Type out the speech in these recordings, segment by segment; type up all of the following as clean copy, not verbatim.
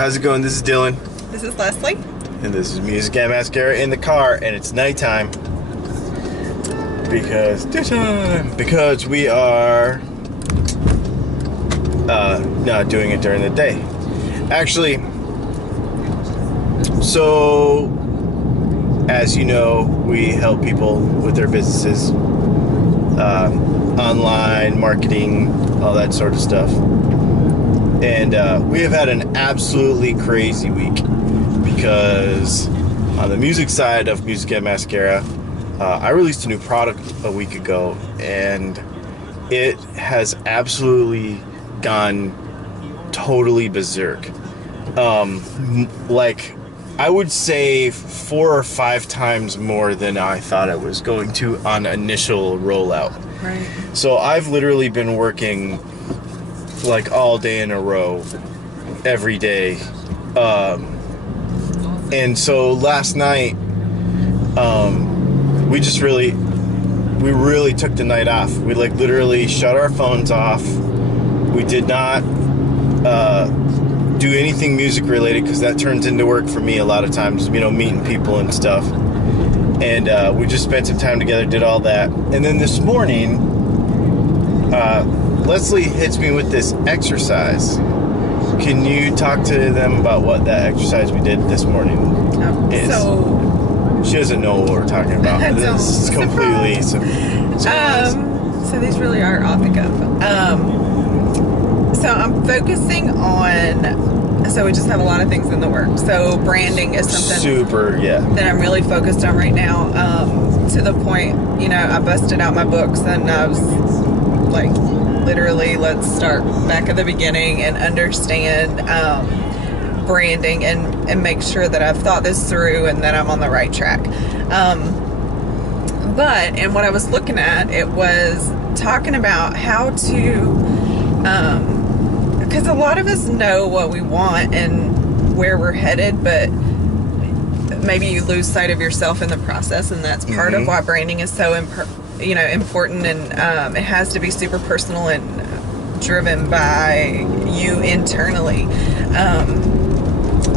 How's it going? This is Dylan. This is Leslie. And this is Music and Mascara in the car, and it's nighttime. Because we are not doing it during the day. Actually, so as you know, we help people with their businesses, online marketing, all that sort of stuff. And we have had an absolutely crazy week because on the music side of Music and Mascara, I released a new product a week ago, and it has absolutely gone totally berserk. Like, I would say 4 or 5 times more than I thought it was going to on initial rollout. Right. So I've literally been working like all day in a row, every day. And so last night, we really took the night off. We like literally shut our phones off. We did not do anything music related because that turns into work for me a lot of times, you know, meeting people and stuff. And we just spent some time together, did all that. And then this morning, Leslie hits me with this exercise. Can you talk to them about what that exercise we did this morning is? So she doesn't know what we're talking about. This is completely surprise. So these really are off the cuff. So I'm focusing on. So we just have a lot of things in the works. So branding is something that I'm really focused on right now. To the point, you know, I busted out my books and I was like, literally, let's start back at the beginning and understand branding and make sure that I've thought this through and that I'm on the right track. And what I was looking at, it was talking about how to, because a lot of us know what we want and where we're headed, but maybe you lose sight of yourself in the process, and that's part of why branding is so important, and it has to be super personal and driven by you internally.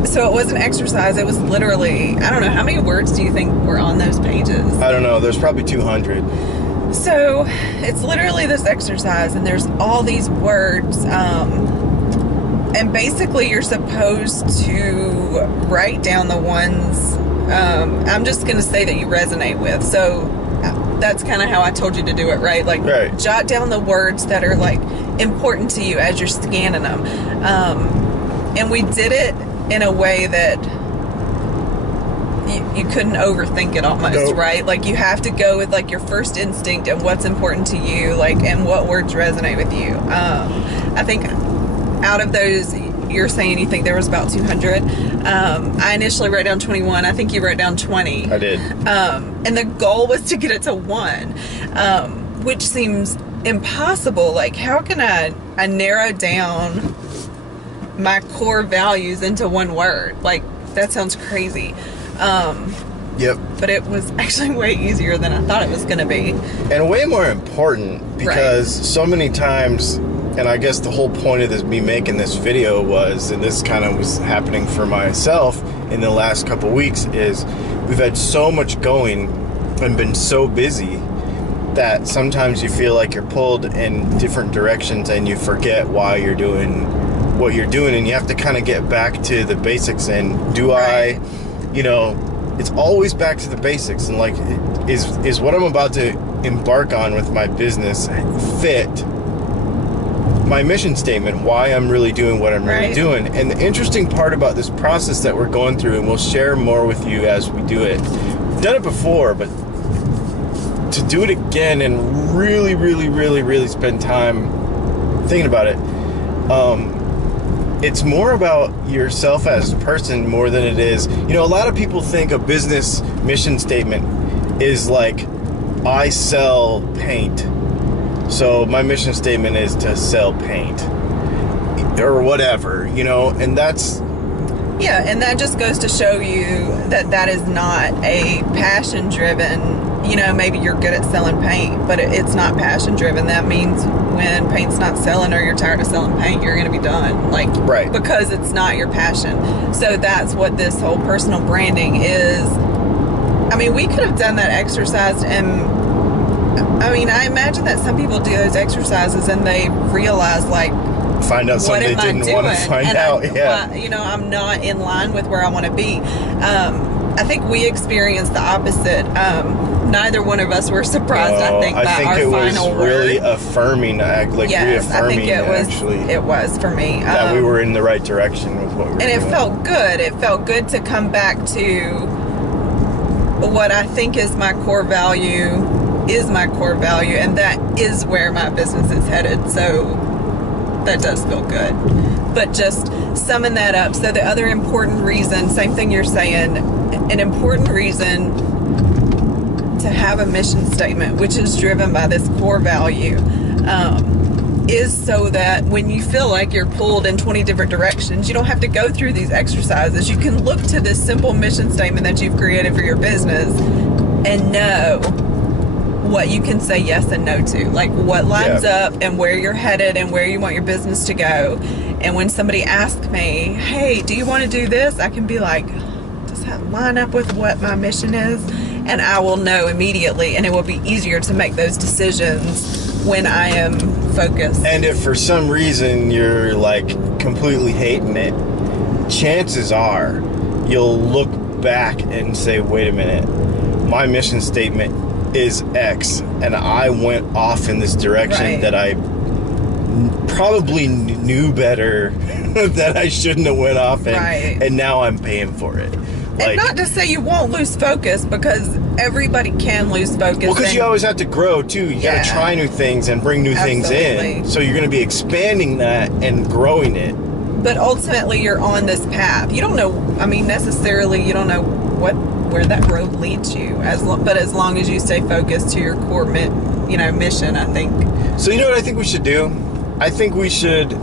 So it was an exercise. It was literally, I don't know, how many words do you think were on those pages? I don't know. There's probably 200. So it's literally this exercise, and there's all these words, and basically you're supposed to write down the ones, I'm just going to say that you resonate with. So that's kind of how I told you to do it, right? Like, jot down the words that are like important to you as you're scanning them. And we did it in a way that you couldn't overthink it almost, right? Like, you have to go with like your first instinct and what's important to you, like, and what words resonate with you. I think out of those, you're saying you think there was about 200. I initially wrote down 21. I think you wrote down 20. I did. And the goal was to get it to 1, which seems impossible. Like, how can I narrow down my core values into 1 word? Like, that sounds crazy. Yep. But it was actually way easier than I thought it was going to be. And way more important, because so many times, and I guess the whole point of me making this video was, and this kind of was happening for myself in the last couple weeks, is we've had so much going and been so busy that sometimes you feel like you're pulled in different directions and you forget why you're doing what you're doing, and you have to kind of get back to the basics. And it's always back to the basics, and like, is what I'm about to embark on with my business fit my mission statement, why I'm really doing what I'm really doing? And the interesting part about this process that we're going through, and we'll share more with you as we do it, we've done it before, but to do it again and really, really, really, really spend time thinking about it, it's more about yourself as a person more than it is, a lot of people think a business mission statement is like, I sell paint, so my mission statement is to sell paint or whatever, and that's... Yeah, and that just goes to show you that that is not a passion-driven you know, maybe you're good at selling paint, but it's not passion driven. That means when paint's not selling or you're tired of selling paint, you're going to be done. Like, right. Because it's not your passion. So that's what this whole personal branding is. I mean, we could have done that exercise, and I mean, I imagine that some people do those exercises and they realize, like, find out something they didn't want to find out. You know, I'm not in line with where I want to be. I think we experienced the opposite. Neither one of us were surprised. I think by our final word. I think it was really affirming, like yes, reaffirming. I think it was. Actually, it was for me that we were in the right direction with what we were doing. And it felt good. It felt good to come back to what I think is my core value, and that is where my business is headed. So that does feel good. But just summing that up. So the other important reason, same thing you're saying, an important reason to have a mission statement, which is driven by this core value, is so that when you feel like you're pulled in 20 different directions, you don't have to go through these exercises. You can look to this simple mission statement that you've created for your business and know what you can say yes and no to, like what lines up and where you're headed and where you want your business to go. And when somebody asks me, hey, do you want to do this? I can be like, does that line up with what my mission is? And I will know immediately, and it will be easier to make those decisions when I am focused. And if for some reason you're like completely hating it, chances are you'll look back and say, wait a minute, my mission statement is X, and I went off in this direction that I probably knew better that I shouldn't have went off in, and now I'm paying for it. And not to say you won't lose focus, because everybody can lose focus. Well, because you always have to grow too. You got to try new things and bring new things in. So you're going to be expanding that and growing it. But ultimately, you're on this path. You don't know. I mean, necessarily, you don't know where that road leads you. But as long as you stay focused to your core, mission, I think. So you know what I think we should do? I think we should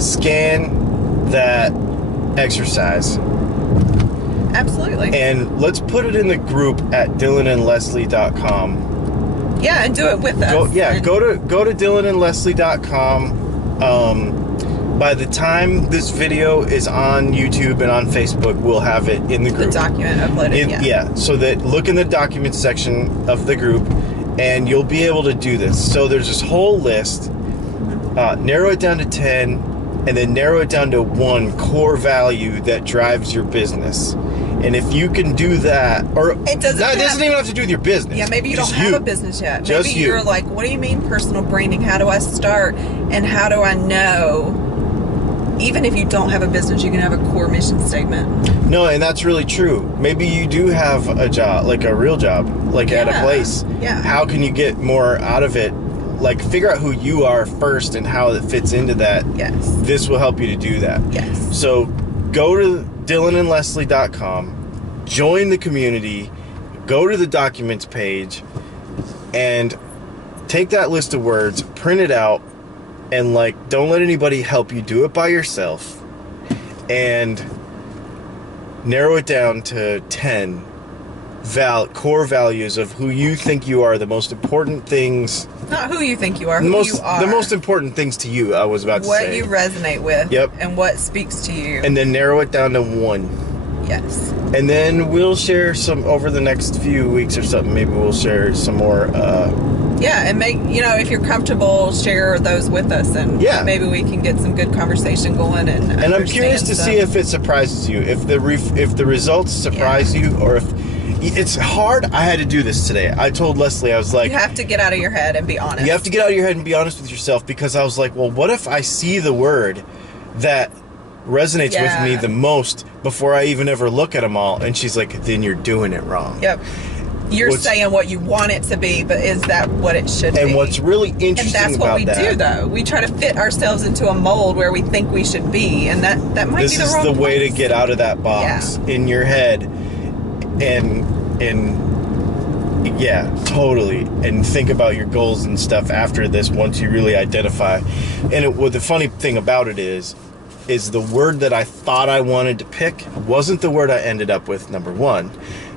scan that exercise. Absolutely. And let's put it in the group at dylanandleslie.com. Yeah, and do it with us. Go to dylanandleslie.com. By the time this video is on YouTube and on Facebook, we'll have it in the group. The document uploaded, so that look in the documents section of the group, and you'll be able to do this. So there's this whole list. Narrow it down to 10, and then narrow it down to one core value that drives your business. And if you can do that, or it doesn't even have to do with your business. Yeah, maybe you don't have a business yet. Just maybe you're like, what do you mean personal branding? How do I start? And how do I know? Even if you don't have a business, you can have a core mission statement. No, and that's really true. Maybe you do have a job, like a real job, like at a place. Yeah. How can you get more out of it? Like, figure out who you are first and how it fits into that. Yes. This will help you to do that. Yes. So go to dylanandleslie.com, join the community, go to the documents page, and take that list of words, print it out, and don't let anybody help you. Do it by yourself, and narrow it down to 10 core values of who you think you are, the most important things. Not who you think you are, who you are. The most important things to you, I was about to say. What you resonate with. Yep. And what speaks to you. And then narrow it down to one. Yes. And then we'll share some, over the next few weeks or something, maybe we'll share some more. And if you're comfortable, share those with us, and maybe we can get some good conversation going. And I'm curious to see if it surprises you, if the results surprise you, or if it's hard. I had to do this today. I told Leslie, I was like, you have to get out of your head and be honest. You have to get out of your head and be honest with yourself, because I was like, well, what if I see the word that resonates with me the most before I even ever look at them all? And she's like, then you're doing it wrong. Yep. You're saying what you want it to be, but is that what it should be? And what's really interesting about that... And that's what we do, though. We try to fit ourselves into a mold where we think we should be, and that might be the wrong place. This is the way to get out of that box in your head, and totally, and think about your goals and stuff after this, once you really identify. And the funny thing about it is the word that I thought I wanted to pick wasn't the word I ended up with, number one.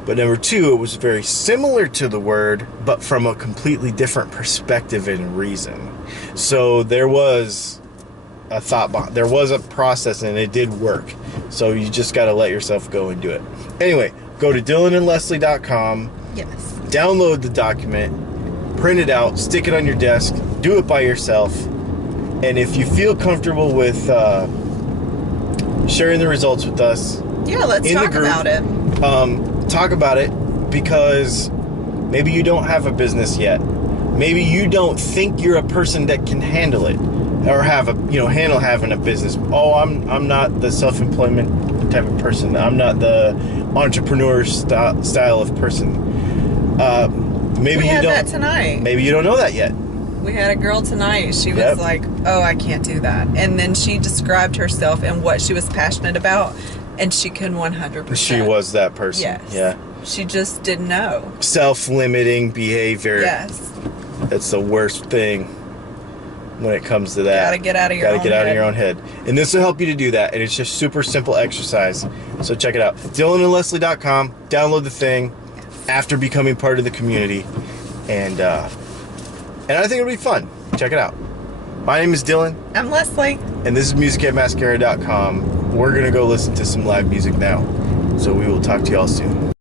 But number two, it was very similar to the word, but from a completely different perspective and reason. So there was a thought behind, there was a process, and it did work. So you just got to let yourself go and do it. Anyway, go to dylanandleslie.com. Yes. Download the document, print it out, stick it on your desk, do it by yourself. And if you feel comfortable with sharing the results with us, yeah, let's talk about it. Talk about it, because maybe you don't have a business yet. Maybe you don't think you're a person that can handle it, or handle having a business. Oh, I'm not the self-employment type of person. I'm not the entrepreneur style of person. Maybe we you had don't. That tonight. Maybe you don't know that yet. We had a girl tonight. She was like, "Oh, I can't do that," and then she described herself and what she was passionate about. And she can 100%. She was that person. Yes. Yeah. She just didn't know. Self-limiting behavior. Yes. That's the worst thing when it comes to that. Gotta get out of your own head. And this will help you to do that. And it's just super simple exercise. So check it out. dylanandleslie.com. Download the thing after becoming part of the community. And I think it'll be fun. Check it out. My name is Dylan. I'm Leslie. And this is music@mascara.com. We're going to go listen to some live music now. So we will talk to y'all soon.